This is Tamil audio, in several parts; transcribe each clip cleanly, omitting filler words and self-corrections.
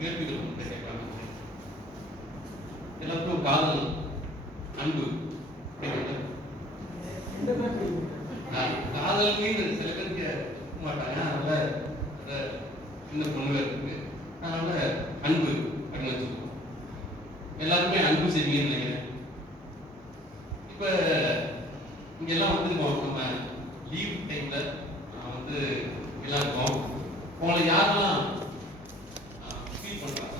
கேள்விகள் உண்டு கேட்கறாங்க. எல்லாருக்கும் காதல் அன்பு காதல் மீது சில பேர் கேட்க மாட்டாங்க. அதனால இந்த பொண்ணுல இருக்கு, அதனால அன்பு அப்படின்னு வச்சுக்கோம். எல்லாருமே அன்பு செய்வீங்கன்னு நினைக்கிறேன். இப்ப இங்க எல்லாம் வந்துருக்கோம். நம்ம லீவ் டைம்ல வந்து எல்லாம் இருக்கோம். உங்களை யாரெல்லாம் ஃபீல் பண்றாங்க,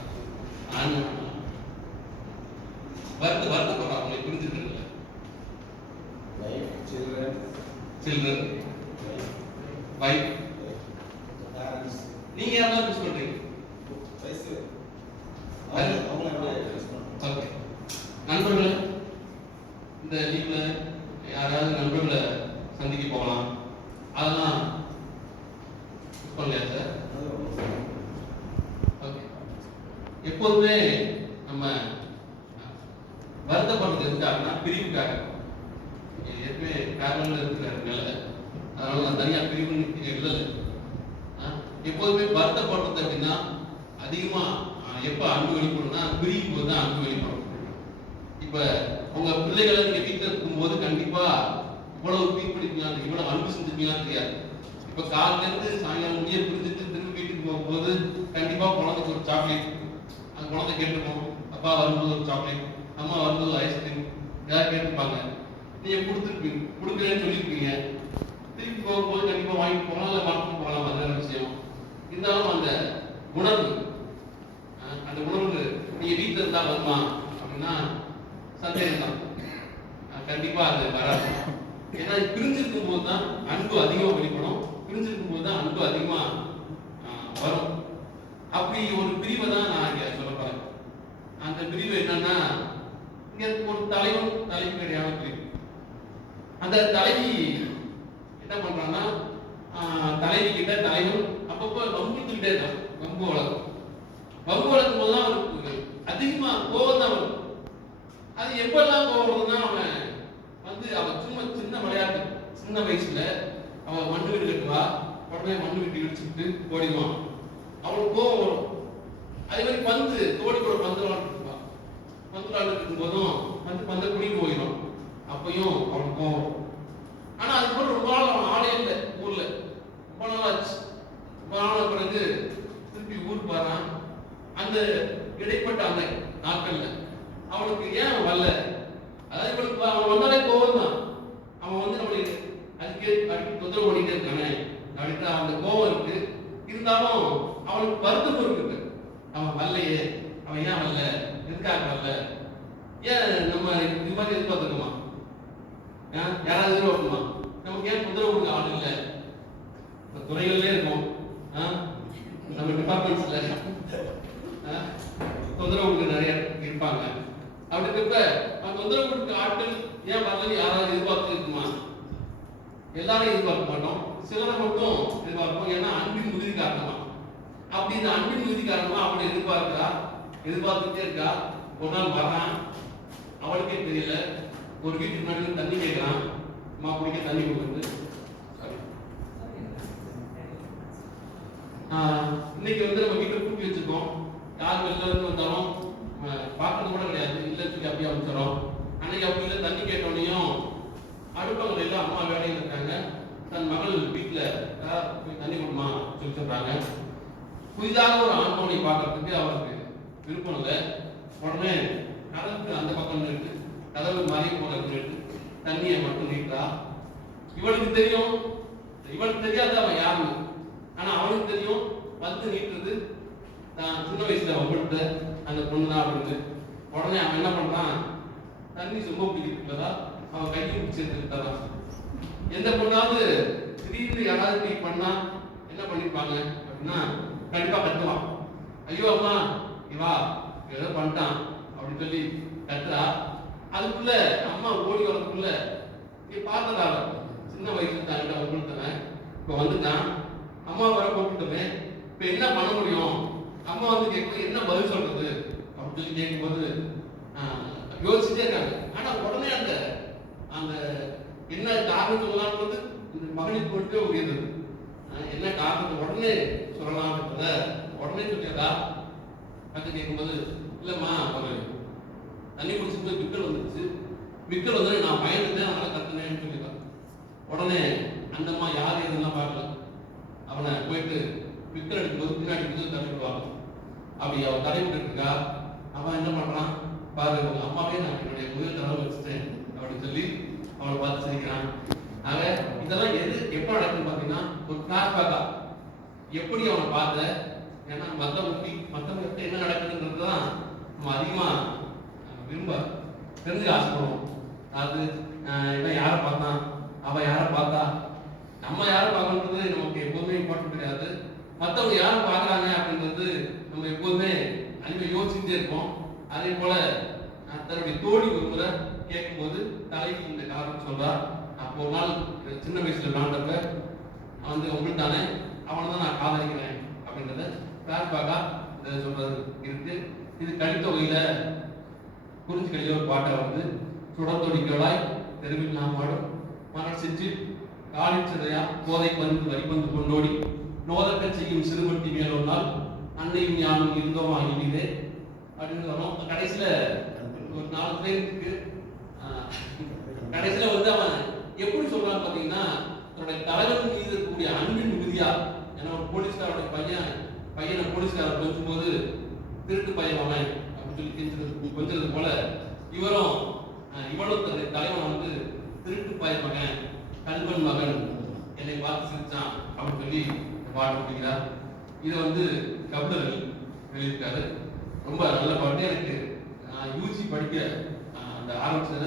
வருத்தப்படுறாங்க, உங்களை புரிஞ்சுக்கிறதுல? சில்ட்ரன், வைஃப், நீங்க யாரெல்லாம் மிஸ் பண்றீங்க? ஓகே. நண்பர்கள், இந்த லீவ்ல யாராவது நண்பர்களை சந்திக்க போகலாம், அதெல்லாம் மிஸ் பண்ணலையா சார்? ஓகே. எப்போதுமே நம்ம வருத்தப்படுறது எதுக்காகனா பிரிவுக்காக. ஏற்கனவே காரணங்கள் இருக்கிறதுனால, அதனால நான் தனியா பிரிவுன்னு இல்லை. எப்போதுமே வருத்தப்படுறது அப்படின்னா அதிகமா எப்ப அன்பு வெளிப்படும்னா பிரியும் போது தான் அன்பு வெளிப்படும். இப்ப உங்க பிள்ளைகளை நீங்க வீட்டில் இருக்கும்போது கண்டிப்பா இவ்வளவு ஃபீல் பண்ணிக்கலாம், இவ்வளவு அன்பு செஞ்சுக்கலாம் தெரியாது. இப்ப காலையில இருந்து சாயங்காலம் முடிய புரிஞ்சுட்டு திரும்ப வீட்டுக்கு போகும்போது கண்டிப்பா குழந்தைக்கு ஒரு சாக்லேட், அந்த குழந்தை கேட்டுருக்கோம், அப்பா வரும்போது ஒரு சாக்லேட், அம்மா வரும்போது ஐஸ்கிரீம் ஏதாவது கேட்டுருப்பாங்க. நீங்க கொடுத்துருப்பீங்க, கொடுக்குறேன்னு சொல்லியிருப்பீங்க. திருப்பி போகும்போது கண்டிப்பா வாங்கிட்டு போகலாம், இல்லை வாங்கிட்டு போகலாம், அதுதான் விஷயம். இருந்தாலும் அந்த உணர்வு நீங்க வீட்டில் இருந்தா வருமா அப்படின்னா சந்தேகம் தான். கண்டிப்பா அது வராது. ஏன்னா பிரிஞ்சிருக்கும் போது தான் அன்பு அதிகமாக வெளிப்படும், பிரிஞ்சிருக்கும் போது தான் அன்பு அதிகமா வரும். அப்படி ஒரு பிரிவை தான் நான் இங்க சொல்ல போறேன். அந்த பிரிவு என்னன்னா, இங்க ஒரு தலைவன் தலைவி கிடையாது பிரிவு. அந்த தலைவி என்ன பண்றான்னா, தலைவி கிட்ட தலைவன் அப்பப்போ வம்புக்கிட்டே இருக்கான். வம்பு வளர்க்கும். வம்பு வளர்க்கும் போதுதான் அவருக்கு அதிகமா கோபம் தான் வரும். அது எப்பெல்லாம் கோபம் வருதுன்னா, அவன் சும்மா சின்ன விளையாட்டு, சின்ன வயசுல அவன் மண்ணு வீடு கட்டுவா, உடனே மண்ணு வீட்டு இடிச்சுட்டு ஓடிடுவான். அவனுக்கு கோபம் வரும். அதே மாதிரி பந்து தோடி கூட பந்து விளாண்டுருப்பா, பந்து விளாண்டுட்டு இருக்கும் போதும் பந்தை குடிக்க போயிடும். அப்பயும் அவனுக்கு கோபம். ஆனா அதுக்கப்புறம் ரொம்ப நாள் அவன் ஆளே இல்லை ஊர்ல, ரொம்ப நாள் ஆச்சு. ரொம்ப நாள் பிறகு திருப்பி ஊருக்கு வரான். அந்த இடைப்பட்ட அந்த நாட்கள்ல அவனுக்கு ஏன் வரல, அதாவது இவனுக்கு அவன் வந்தாலே கோபம் தான். அவன் நம்மளுக்கு அதுக்கு தொந்தரவு பண்ணிட்டே இருக்கானே அப்படின்ட்டு அந்த கோபம் இருக்கு. இருந்தாலும் அவனுக்கு வருத்தம் இருக்கு. அவன் வரலையே, அவன் ஏன் வரல, எதுக்காக வரல, ஏன் நம்ம இது மாதிரி எதிர்பார்த்துக்கோமா, யாராவது எதிர்பார்க்கணுமா, நமக்கு ஏன் தொந்தரவு கொடுக்க ஆள் இல்லை. துறைகள்ல இருக்கும், நம்ம டிபார்ட்மெண்ட்ஸ்ல தொந்தரவு நிறைய இருப்பாங்க. அப்படி இருக்க தொந்தரவு கொடுக்க ஆட்கள் ஏன் வரல யாராவது எதிர்பார்த்து இருக்குமா? எல்லாரும் எதிர்பார்க்க மாட்டோம், சிலரை மட்டும் எதிர்பார்ப்போம். ஏன்னா அன்பின் உறுதி காரணமா. அப்படி இந்த அன்பின் உறுதி காரணமா அப்படி எதிர்பார்த்துட்டே இருக்கா. ஒரு நாள் வர்றான், அவளுக்கே தெரியல. ஒரு வீட்டுக்கு முன்னாடி தண்ணி கேட்கிறான், அம்மா குடிக்க தண்ணி கொடுக்குறது. இன்னைக்கு நம்ம வீட்டை கூட்டி வச்சிருக்கோம். யார் வெளில இருந்து வந்தாலும் பார்க்கறது கூட கிடையாது, இல்லை சொல்லி அப்படியே அமைச்சிடறோம். அன்னைக்கு அப்படி இல்லை, தண்ணி கேட்டோன்னையும் அடுப்பவங்க எல்லாம் அம்மா வேலையில் இருக்காங்க. தன் மகள் வீட்டில் தண்ணி கொடுமா சொல்லி சொல்றாங்க. புதிதாக ஒரு ஆண்மனை பார்க்கறதுக்கு அவருக்கு விருப்பம் இல்லை. உடனே கதவுக்கு அந்த பக்கம் இருக்கு, கதவு மாறி போகிறது, தண்ணியை மட்டும் நீட்டா. இவளுக்கு தெரியும், இவளுக்கு தெரியாது அவன் யாருன்னு. ஆனா அவனுக்கு தெரியும் வந்து நீட்டுறது நான் சின்ன வயசுல அவங்கள்ட்ட அந்த பொண்ணு தான் அப்படின்னு. உடனே அவன் என்ன பண்றான், தண்ணி சும்மா பிடிக்கிறதா அவன் கையை பிடிச்சி எடுத்துக்கிட்டான். எந்த பொண்ணாவது திடீர்னு யாராவது இப்படி பண்ணா என்ன பண்ணிருப்பாங்க அப்படின்னா கண்டிப்பா கட்டுவான். ஐயோ அம்மா இவா ஏதோ பண்ணிட்டான் அப்படின்னு சொல்லி கட்டுறா. அதுக்குள்ள அம்மா ஓடி வரதுக்குள்ள நீ பார்த்ததால சின்ன வயசுல தாங்கிட்ட உங்கள்கிட்ட இப்ப வந்துட்டான், அம்மா வர போட்டுட்டோமே, இப்ப என்ன பண்ண முடியும்? அம்மா வந்து கேட்கும் என்ன பதில் சொல்றது அப்படின்னு சொல்லி கேட்கும்போது யோசிச்சுட்டே இருக்காங்க. ஆனா உடனே அந்த அந்த என்ன காரணம் சொல்லலாம்ன்றது இந்த மகனுக்கு மட்டும் முடியுது. என்ன காரணத்தை உடனே சொல்லலாம்ன்றத உடனே சொல்லியதா பார்த்து கேட்கும்போது, இல்லைம்மா ஒரு தண்ணி குடிச்சிட்டு போய் விக்கல் வந்துருச்சு, விக்கல் வந்து நான் பயந்துட்டேன், அதனால கத்துனேன்னு சொல்லிடுறான். உடனே அந்த அம்மா யார் எதுலாம் பார்க்கல, அவனை போயிட்டு விக்கல் எடுக்கும்போது பின்னாடி வந்து தடை விடுவாங்க. அப்படி அவன் தடை விட்டுட்டு இருக்கா, அவன் என்ன பண்றான், பாரு உங்க அம்மாவே நான் என்னுடைய முதல் தடவை வச்சுட்டேன் அப்படின்னு சொல்லி அவனை பார்த்து சிரிக்கிறான். ஆக இதெல்லாம் எது எப்ப நடக்குன்னு பாத்தீங்கன்னா ஒரு கிளாஸ்பேக்கா எப்படி அவனை பார்த்த, ஏன்னா மற்றவங்க என்ன நடக்குதுன்றதுதான் நம்ம அதிகமா விரும்ப தெரிஞ்சு ஆசைப்படுவோம். அதாவது இவன் யாரை பார்த்தான், அவன் யாரை பார்த்தா, நம்ம யாரை பார்க்கணுன்றது நமக்கு எப்போதுமே இம்பார்ட்டன்ட் கிடையாது. மற்றவங்க யாரை பார்க்கறாங்க அப்படின்றது நம்ம எப்போதுமே அதிகமாக யோசிச்சுட்டே இருப்போம். அதே போல தன்னுடைய தோழி ஒரு முறை கேட்கும்போது தலைவி இந்த காரணம் சொல்றா. அப்போ ஒரு நாள் சின்ன வயசுல விளாண்டப்ப வந்து உங்களுக்கு தானே அவனை தான் நான் காதலிக்கிறேன் அப்படின்றத பேர்பாகா இதை சொல்றது இருக்கு. இது கடித்தொகையில குறிஞ்சி கழிய ஒரு பாட்டை வந்து சுடத்தொடிக்களாய் தெருவில் நாம் ஆடும் மணல் சிற்றில் காலில் சிறையா போதை பந்து வரிபந்து கொண்டோடி நோதக்க செய்யும் சிறுமட்டி மேலொரு நாள் அன்னையும் ஞானம் இருந்தோமா இனிதே அப்படின்னு வரும். கடைசியில ஒரு 4 பேர் இருக்கு. கடைசியில வந்து அவன் எப்படி சொல்றான்னு பாத்தீங்கன்னா தன்னுடைய தலைவன் மீது இருக்கக்கூடிய அன்பின் மிகுதியா, ஏன்னா ஒரு போலீஸ்காரோட பையனை போலீஸ்காரர் கொஞ்சம் போது திருட்டு பையன் அவன் அப்படின்னு சொல்லி கொஞ்சது போல இவரும் தன்னுடைய தலைவன் வந்து திருட்டு பையன் மகன், கல்வன் மகன், என்னை பார்த்து சிரிச்சான் அப்படின்னு சொல்லி பாட்டு முடிக்கிறார். இதை வந்து கபிலர் எழுதியிருக்காரு. ரொம்ப நல்ல பாட்டு. எனக்கு யூஜி படிக்க அந்த ஆரம்பிச்சத